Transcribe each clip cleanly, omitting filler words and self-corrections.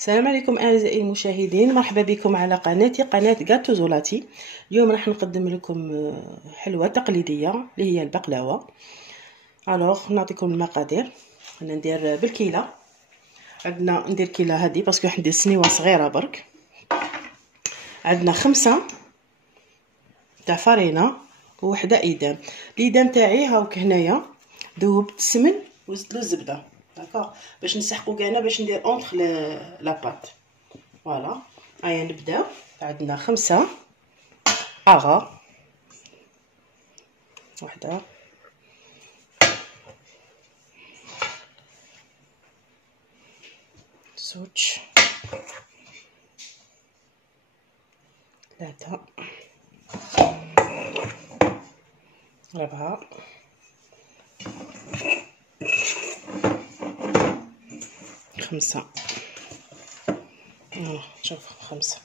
السلام عليكم اعزائي المشاهدين، مرحبا بكم على قناتي قناه غاتو زولاتي. اليوم راح نقدم لكم حلوه تقليديه اللي هي البقلاوه. الوغ نعطيكم المقادير. انا ندير بالكيله، عندنا ندير كيله هذه باسكو عندي سنيوه صغيره برك. عندنا 5 تاع فرينه ووحده ايدام. الايدام تاعي هاوك هنايا ذوبت السمن وزدت له الزبده داكوغ باش نسحقو كاع باش ندير اونطخ لا بات. فوالا هيا نبداو. عندنا 5 اغا، وحده زوج 3 4 5. شوف 5.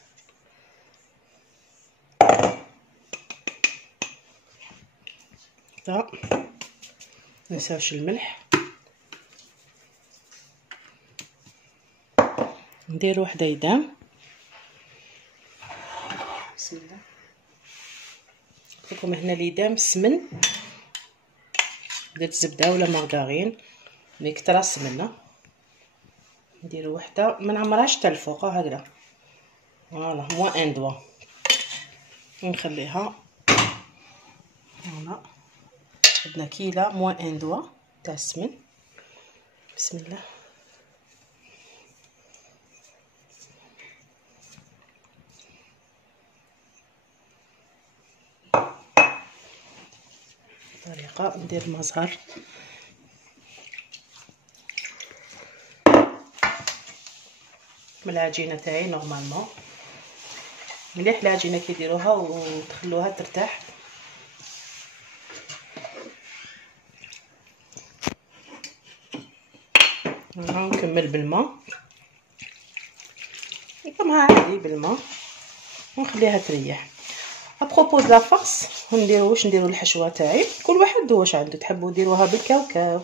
دا منساوش الملح. ندير وحده ايدام. بسم الله. لكم هنا الايدام السمن، درت زبده ولا مارغرين ملي كثر السمنه. ندير وحده ما نعمرهاش حتى الفوق هكذا. فوالا موان ان دوا ونخليها. فوالا عندنا كيله موان ان دوا تاع السمن. بسم الله. طريقه ندير مزهر. من العجينه تاعي نورمالمون مليح العجينه كيديروها وتخلوها ترتاح. نكمل بالماء، نقمها عادي بالماء ونخليها تريح. ابروبو د لا فارس نديرو واش نديرو الحشوه تاعي. كل واحد واش عنده، تحبوا ديروها بالكاوكاو،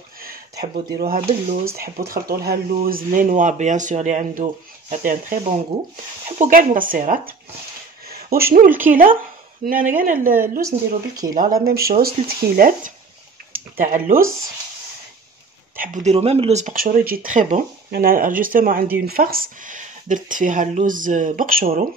تحبوا ديروها باللوز، تحبوا تخلطوا لها اللوز لي نوا بيان سور اللي عنده يعطي ان تري بون غو، تحبوا كاع المكسرات. وشنو الكيله؟ انا كاع اللوز نديرو بالكيله لا ميم شوز. 3 كيلات تاع اللوز. تحبوا ديروا ميم اللوز بقشورو يجي تري بون. انا جوستومون عندي اون فارس درت فيها اللوز بقشورو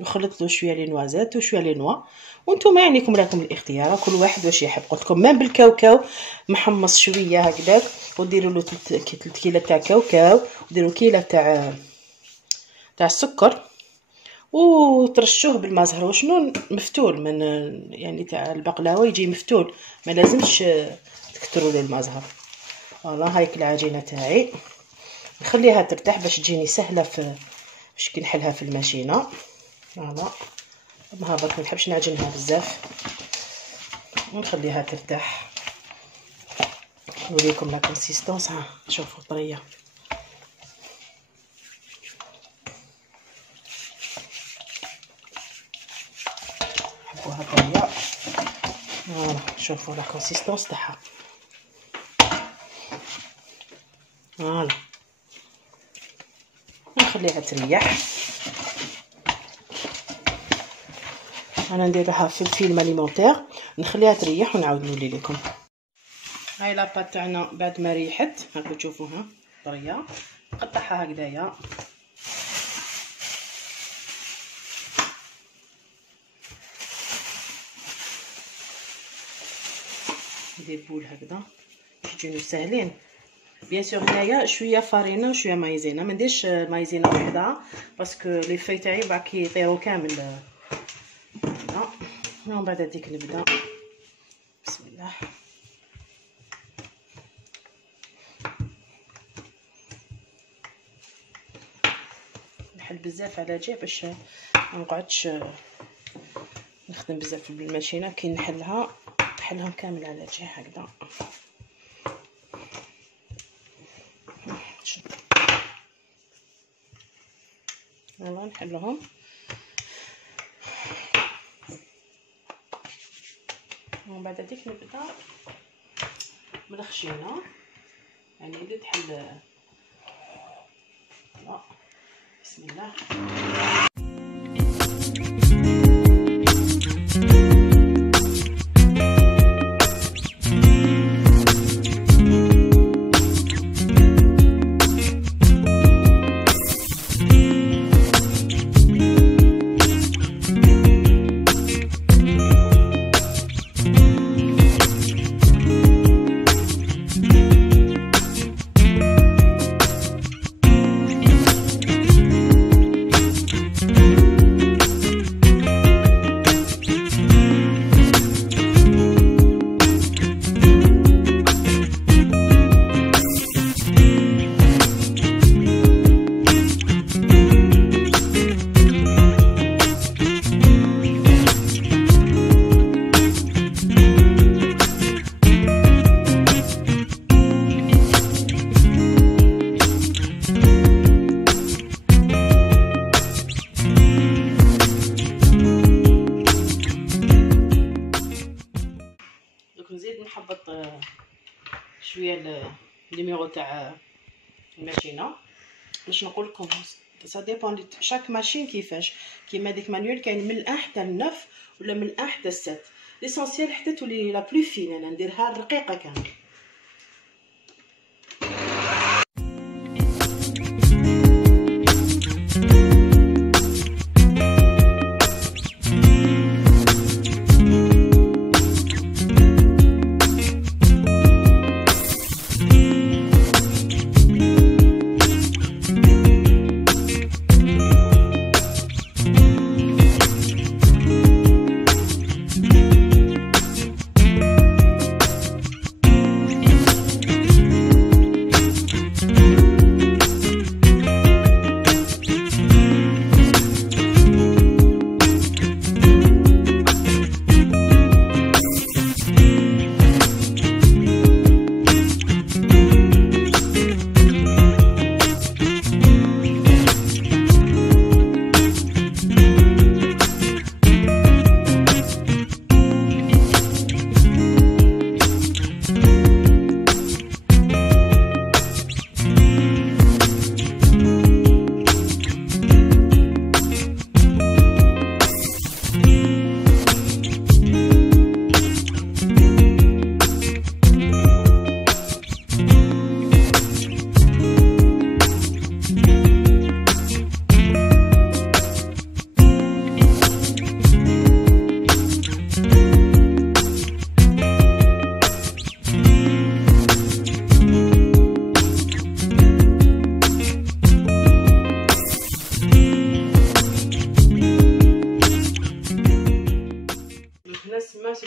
وخلطت له شويه لي نوازات وشويه لي نوا. وانتم يعنيكم لكم الاختيار، كل واحد واش يحب. قلت لكم ميم بالكاوكاو محمص شويه هكذاك، وديروا له 3 كيلو تاع كاوكاو، وديروا كيله تاع السكر وترشوه بالمزهر. وشنو مفتول من يعني تاع البقلاوه يجي مفتول، ما لازمش تكثروا له المزهر. فوالا هايك العجينه تاعي نخليها ترتاح باش تجيني سهله في باش كي نحلها في الماشينه. فوالا ما برك ما نحبش نعجنها بزاف ونخليها ترتاح. نوريكم لا كونسيستونس. ها شوفوا طريه. حبوها طريه. فوالا شوفوا لا كونسيستونس تاعها. فوالا نخليها تريح. انا ندير لها في الفيلم اليمونتير، نخليها تريح ونعاود نولي لكم. هاي لاباط تاعنا بعد ما ريحت هاكو تشوفوها طريه. نقطعها هكذايا. ندير بول هكذا باش يجيو ساهلين. بيان سور هنايا شويه فرينه وشويه مايزينا، ما نديرش مايزينا وحدها باسكو لي في تاعي بعد كيطيروا كامل. ومن بعد هذيك نبدا. بسم الله. نحل بزاف على جهه باش ما نقعدش نخدم بزاف بالماشينه. كي نحلهم كامل على جهه هكذا. يلا نحلهم. ومن بعد هذيك نبدا من الخشينه، يعني اللي تحل بسم الله. نزيد نحبط شويه النيميرو تاع الماشينه باش نقول لكم سا ديبون شاك ماشين كيفاش. كيما ديك مانيول كاين من 1 حتى 9 ولا من 1 حتى 7. ليسونسيال حتى تولي لا بلو فين، انا نديرها رقيقه كامل.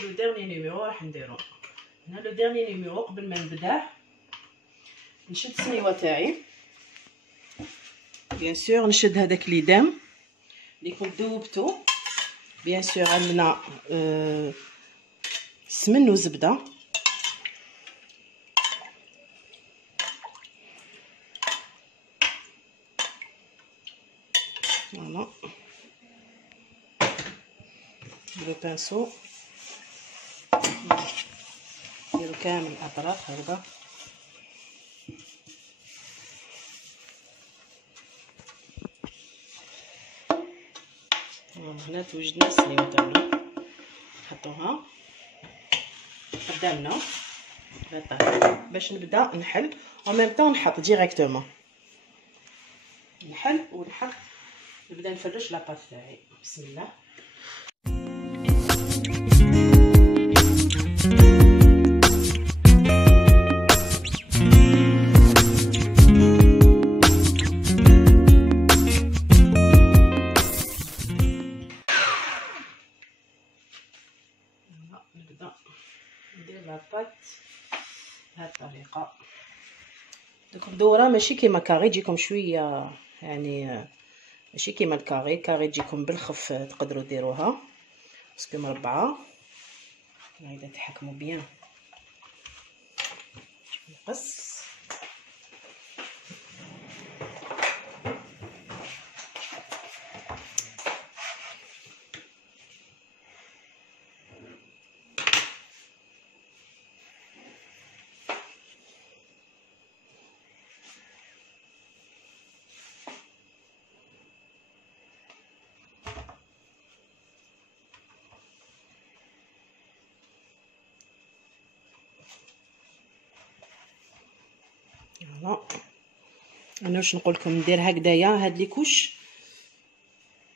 لو ديرني نيميرو راح نديرو هنا. لو ديرني نيميرو قبل ما نبداه نشد السنيوه تاعي بيان سور، نشد هذاك ليدام اللي كنت ذوبتو. بيان سور عندنا سمن وزبده. فوالا لو بانسو نديرو كامل الاطراف هكذا. هنا توجدنا السنيوه تاعنا نحطوها قدامنا باش نبدا نحل و ميم طون نحط ديريكتومون نحل ونحط نبدا نفرش لاباط تاعي. بسم الله. نبدا ندير لاباط بهذه الطريقه. دوك الدوره ماشي كيما كاري، تجيكم شويه يعني ماشي كيما الكاري. كاري تجيكم بالخف تقدروا ديروها باسكو مربعه. هايدا تحكموا بيان نقص. فوالا. انا واش نقول لكم، ندير هكذايا هاد لي كوش،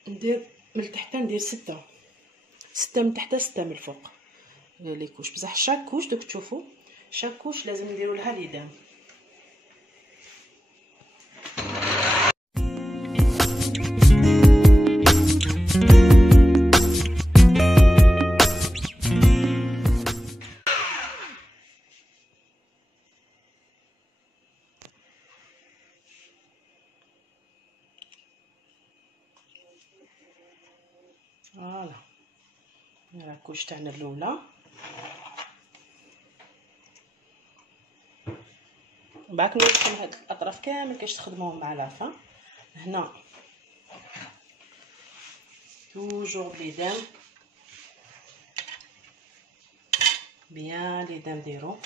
ندير من التحت ندير 6 من تحت 6 من الفوق لي كوش. بصح شاك كوش دوك تشوفوا شاك كوش لازم نديروا لها ليدام. فوالا راه الكوش تاعنا الاولى. بعد نوريكم هاد الاطراف كامل كيفاش تخدموهم مع لافا. هنا توجور بليدام، بيان ليدام ديرو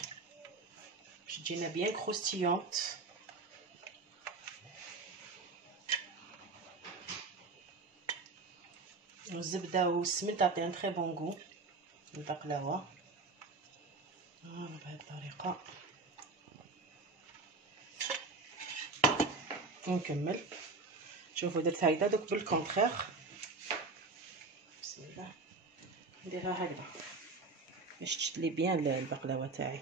باش تجينا بيان كروستيونط. والزبده والسمن تعطي ان تري بون غو البقلاوه. بهذه الطريقه. ونكمل. شوفوا درت هكذا دوك بالكونترير. بسم الله نديرها هكذا باش تشد لي بيان البقلاوه تاعي.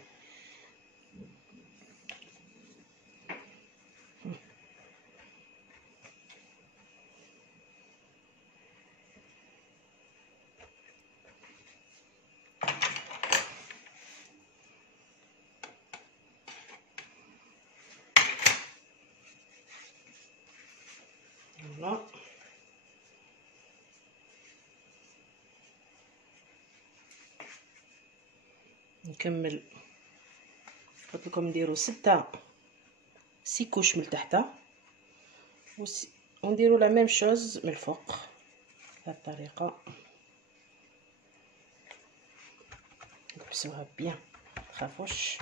فوالا نكمل. قلت لكم نديروا 6 كوش من تحت ونديروا لا ميم شوز من الفوق بهذه الطريقه. نلبسوها بيان متخافوش.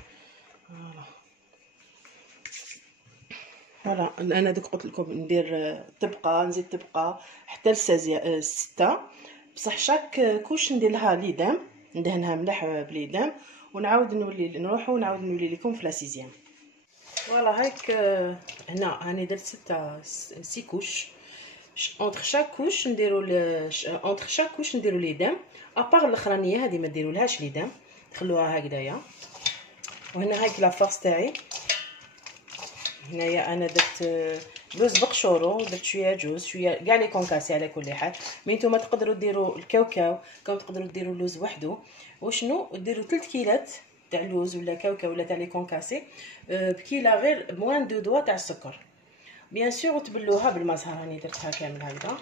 فوالا انا دوك قلت لكم ندير طبقه، نزيد طبقه حتى ل 6. بصح شاك كوش ندير لها ليدام، ندهنها مليح بليدام، ونعاود نروحو ونعاود نولي لكم في لا 6. فوالا هاك. هنا راني درت 6 كوش. اونتر شاك كوش نديرو ليدام. ابار الاخرانيه هذه ما ديرولهاش ليدام، تخلوها هكذايا. وهنا هاك لا فارس تاعي. هنايا انا درت لوز بقشورو، درت شويه جوز، شويه كاع لي كونكاسي. على كل حال مي نتوما تقدروا ديروا الكاوكاو، تقدروا ديروا اللوز وحده. وشنو ديروا 3 كيلات تاع اللوز ولا كاوكاو ولا تاع لي كونكاسي بكيله، غير موان دو دوا تاع السكر بيان سور. وتبلوها بالمزهر. راني درتها كامل هكذا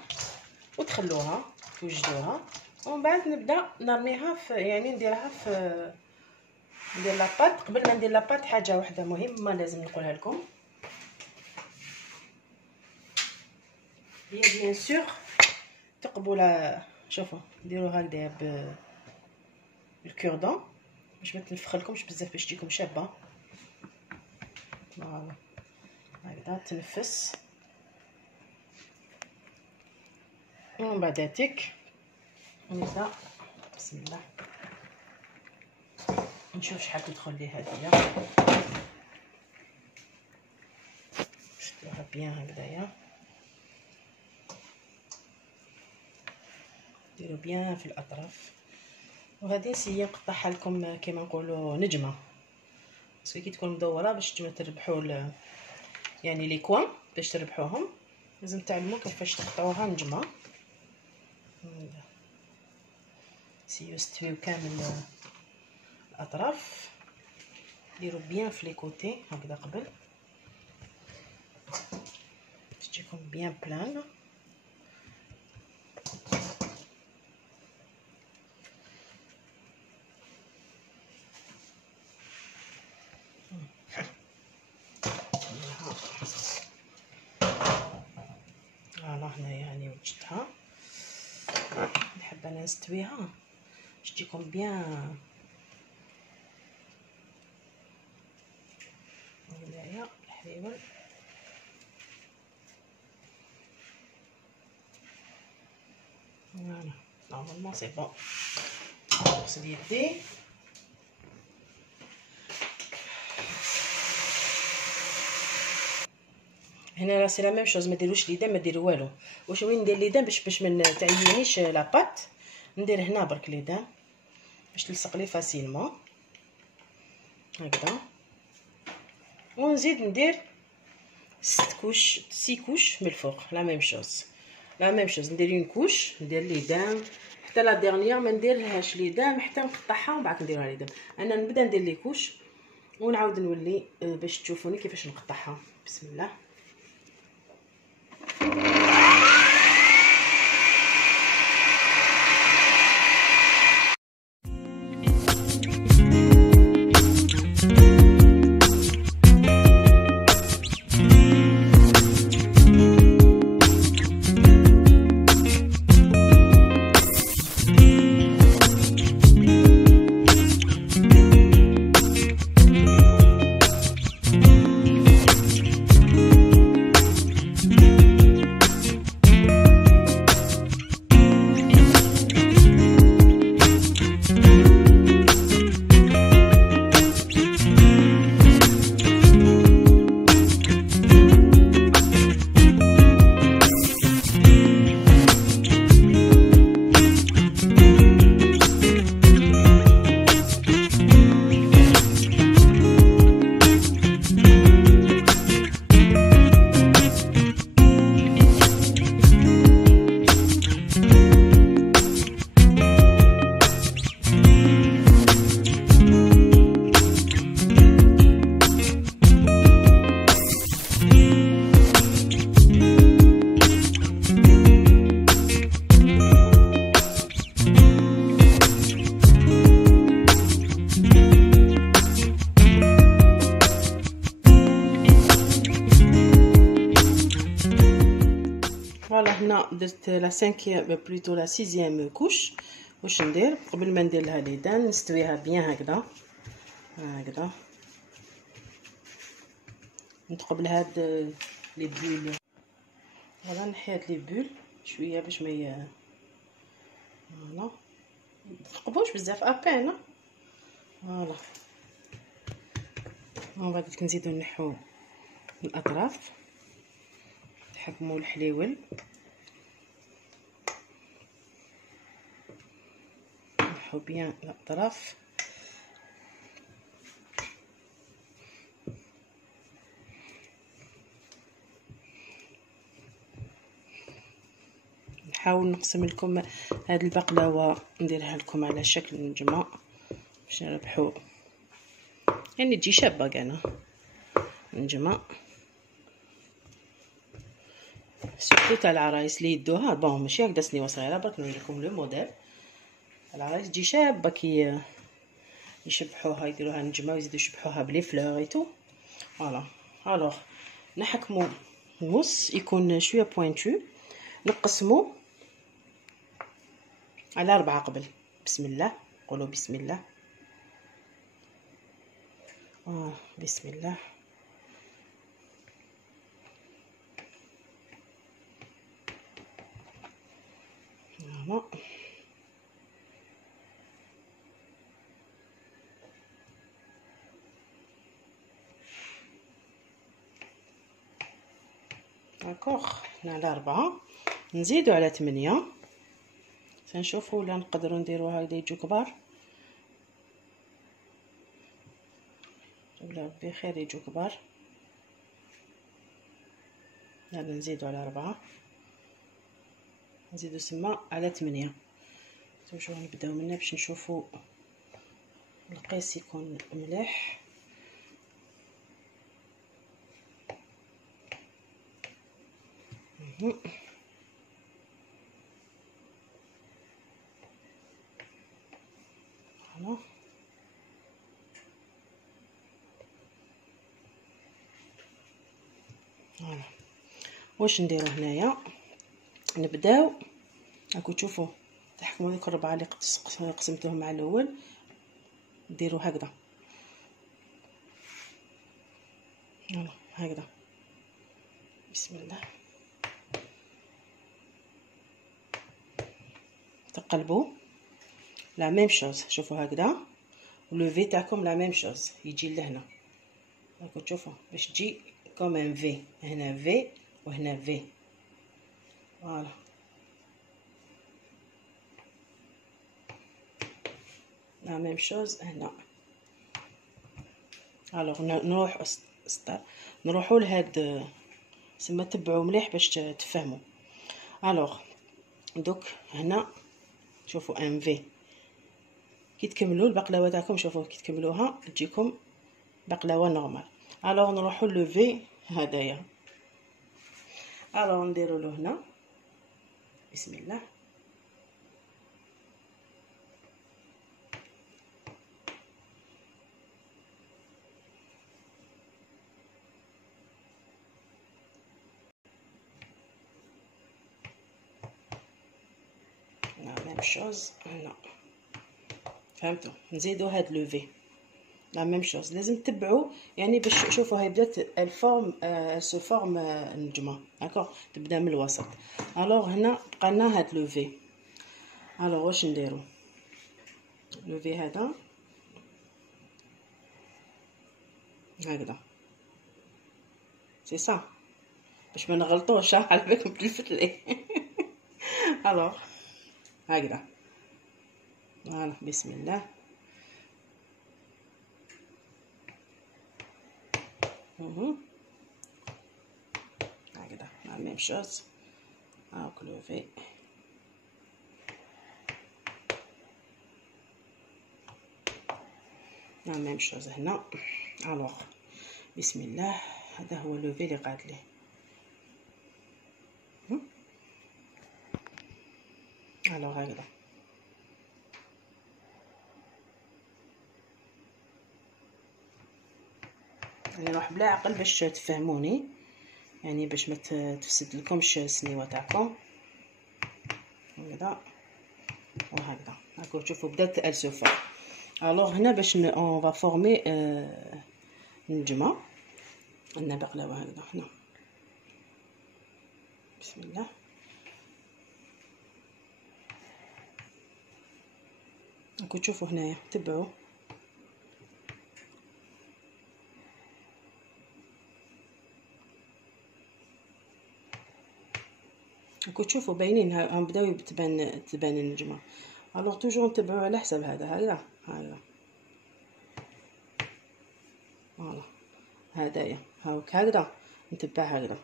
وتخلوها توجدوها. ومن بعد نبدا نرميها في، يعني نديرها في، ندير لاباط. قبل ما ندير لاباط حاجه واحده مهمه لازم نقولها لكم. بيان سور تقبوا شوفوا ديروا هكذا بالكوردون باش ما تنفخلكمش بزاف، باش تجيكم شابه. فوالا هكذا تنفس. ومن بعد تيك نبدا. بسم الله نشوف شحال تدخل لي هذه. شدوها بيان هكذايا، ديروا بيان في الاطراف. وهذه سي نقطعها لكم كما نقولوا نجمه، باسكو كي تكون مدوره باش نتوما تربحوا يعني لي كوان، باش تربحوهم لازم تعلموا كيفاش تقطعوها نجمه. سي يستويو كامل الاطراف. ديروا بيان في لي كوتي هكذا قبل تجيكم بيان بلان. فوالا هنايا يعني وجدتها. نحب انا نستويها باش تجيكم بيان هنايا الحليوه. فوالا نورمالمون سي بون. نغسل يدي. هنا راه سي لا ميم شوز، ما ديروش ليدان، ما ديروا والو. واش وين ندير ليدان باش ما تعينيش لاباط، ندير هنا برك ليدان باش تلصق لي فاسيلمون هكذا. ونزيد ندير 6 كوش من الفوق لا ميم شوز، لا ميم شوز. ندير اون كوش، ندير ليدان حتى لا ديرنيير ما نديرلهاش ليدان، حتى نقطعها ومن بعد نديرها ليدان. انا نبدا ندير لي كوش ونعاود نولي باش تشوفوني كيفاش نقطعها. بسم الله. فوالا هنا درت لا 5 بلوتو لا 6 كوش. واش ندير قبل ما ندير لها ليدان؟ نستويها بيان هكذا هكذا، نتقبل هاد لي بول. فوالا نحي هاد لي بول شويه باش ما فوالا متقبوش بزاف ابان. فوالا ومن بعد كنزيدو نحو الاطراف، نحكمو الحليول، نحو بيان الاطراف. نحاول نقسم لكم هاد البقلاوه، نديرها لكم على شكل نجمه باش نربحوا، يعني تجي شابه كاع نجمه. سورتو تاع العرايس اللي يدوها بون ماشي هكذا سنيوه صغيره، برك نوريكم لو موديل. العرايس تجي شابه كي يشبحوها، يديروها نجمه ويزيدوا يشبحوها بلي فلور ايتو. فوالا الوغ نحكمو النص يكون شويه بوينتو، نقسمو على 4 قبل. بسم الله، قولوا بسم الله. بسم الله. فوالا داكوغ. على 4 نزيدو على 8 سنشوفوا ولا نقدروا نديروها هكذا يجوا كبار، ولا بخير يجوا كبار. هذا نزيدو على 4، نزيدو سما على 8. توجو نبداو منها باش نشوفوا القيس يكون مليح. فوالا فوالا. واش نديرو هنايا؟ نبداو راكم تشوفوا تحكموا ديك 4 اللي قسمتوهم مع الاول، ديروا هكذا. يلا هكذا بسم الله. تقلبوا لا ميم شوز، شوفوا هكذا، ولو في تاعكم لا ميم شوز يجي لهنا. راكم تشوفوا باش تجي كوم ان في، هنا في وهنا في. فوالا لا ميم شوز هنا. الوغ نروحوا لهاد سما تبعوا مليح باش تفهموا. الوغ دوك هنا شوفوا ان في، كي تكملوا البقلاوه تاعكم شوفوا كي تكملوها تجيكم بقلاوه نورمال. الوغ نروحوا لو في هدايا. الوغ نديروا له هنا بسم الله. لا ميم شوز هنا، فهمتوا؟ نزيدوا هاد لو في لا ميم شوز. لازم تتبعوا يعني باش شوفوا هاي بدات الفورم سو فورم النجمه داكوغ، تبدا من الوسط. الوغ هنا بقى لنا هاد لو في. الوغ واش نديروا لو في هذا هكذا سي صا باش ما نغلطوش على بالكم تلفت لي. الوغ هكذا فوالا بسم الله. هكذا لا ميم شوز. هاك لو في لا ميم شوز هنا. الوغ بسم الله. هذا هو لو في اللي قعد ليه. الوغ هكذا يعني نروح بلا عقل باش تفهموني، يعني باش ما تفسد لكمش السنيوه تاعكم. هكذا وهكذا هاكو تشوفوا بدات السوفا. الوغ هنا باش اون فا فورمي نجمه. عندنا بقلاوه هكذا هنا بسم الله. هاكو تشوفوا هنايا تبعوا هاكو تشوفوا باينين هم بداو تبان النجمه. الوغ توجور نتبعوا على حسب هذا هكذا هكذا فوالا هدايا هاك هكذا نتبع هكذا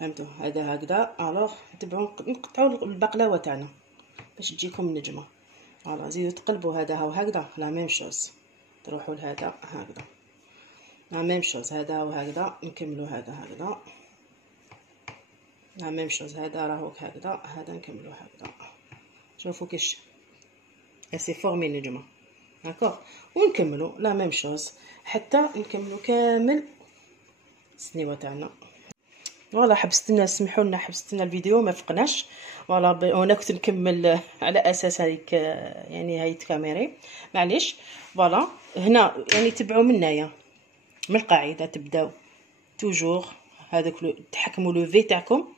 فهمتوا. هذا هكذا. الوغ نتبعوا نقطعوا البقلاوه تاعنا باش تجيكم النجمه. فوالا زيدوا تقلبوا هذا هاو هكذا لا ميم شوز. تروحوا لهذا هكذا لا ميم شوز. هذا وهكذا نكملوا هذا هكذا لا ميم شوز. هذا راهو هكذا هذا نكملوا هكذا. شوفوا كيش سي فورمي النجمه داكوغ. ونكملوا لا ميم شوز حتى نكملوا كامل السنيوه تاعنا. فوالا حبستنا سمحوا لنا حبستنا الفيديو ما فقناش. فوالا وانا كنت نكمل على اساس هذيك يعني هاي الكاميري معليش. فوالا هنا يعني تبعوا منايا من القاعده تبداو توجور هذاك تحكموا لو في تاعكم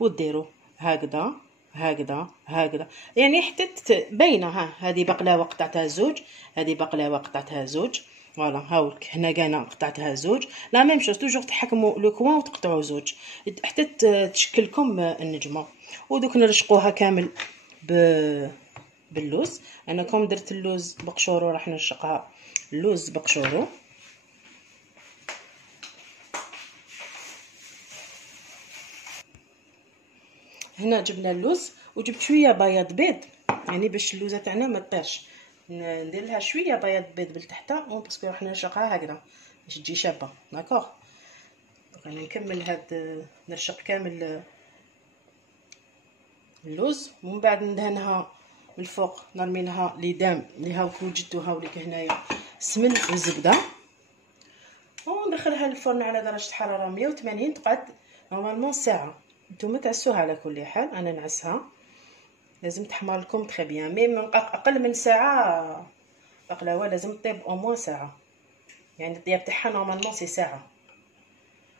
وديروا هكذا هكذا هكذا يعني حتى باينه. ها هذه بقلاوه قطعتها زوج، هذه بقلاوه قطعتها زوج. فوالا هاولك هنا كانا قطعتها زوج لا ميم شوز. توجور تحكموا لو كوان وتقطعوا زوج حتى تشكلكم النجمه. ودوك نرشقوها كامل باللوز. انا كوم درت اللوز بقشورو راح نرشقها اللوز بقشورو. هنا جبنا اللوز وجبت شويه بياض بيض يعني باش اللوزه تاعنا ما تطيرش. ندير لها شويه بياض بيض بالتحت باسكو راح نرشقها هكذا باش تجي شابه داكوغ. يعني نكمل هاد نرشق كامل اللوز ومن بعد ندهنها من الفوق نرمي لها ليدام اللي هاك وجدتوها وليك هنايا السمن والزبده وندخلها للفرن على درجه حراره 180 تقعد نورمالمون ساعه. نتوما تعسوها على كل حال. انا نعسها لازم تحمر لكم تري بيان مي من اقل من ساعه. بقلاوه لازم طيب او موان ساعه يعني الطياب تاعها نورمالمون سي ساعه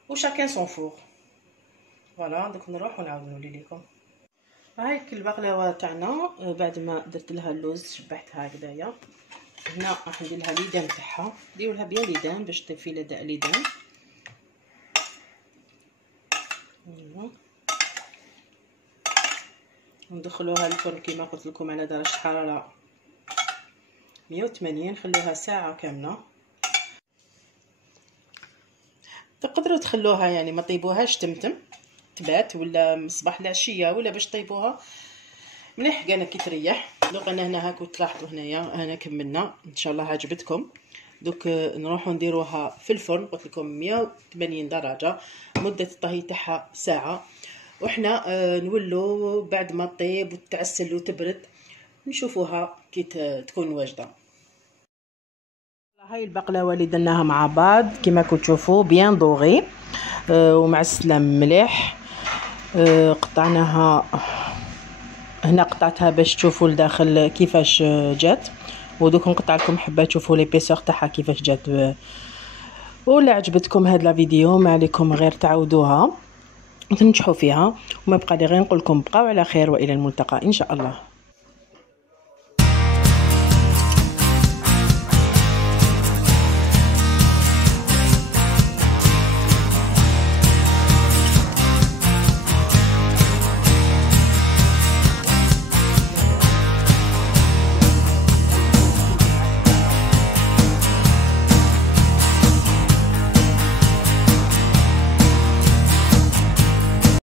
وشاكين سون فور. فوالا دوك نروح ونعاود نولي لكم. هاي البقلاوه تاعنا بعد ما درت لها اللوز شبحتها هكذايا. هنا راح ندير لها ليدان تاعها. ديروا لها بيان ليدان باش تطيب في ليدان وندخلوها الفرن كما قلت لكم على درجه حراره 180. نخلوها ساعه كامله. تقدروا تخلوها يعني ما طيبوهاش تمتم تبات، ولا من الصباح للعشيه، ولا باش طيبوها مليح كاع كي تريح. دوك انا هنا هاكو تلاحظوا هنايا انا كملنا. ان شاء الله عجبتكم. دوك نروحوا نديروها في الفرن، قلت لكم 180 درجه، مده الطهي تاعها ساعه، وحنا نولو بعد ما طيب وتعسل وتبرد نشوفوها كي تكون واجده. هاي البقلاوه اللي درناها مع بعض كما كنتوا تشوفوا بيان دوغي ومع السلام مليح. قطعناها هنا، قطعتها باش تشوفوا لداخل كيفاش جات، ودوك نقطع لكم حبه تشوفوا ليبيسور تاعها كيفاش جات. ولا عجبتكم هاد لا فيديو ما عليكم غير تعاودوها وتنجحوا فيها، وما بقى لي غير نقول لكم بقاو على خير والى الملتقى ان شاء الله.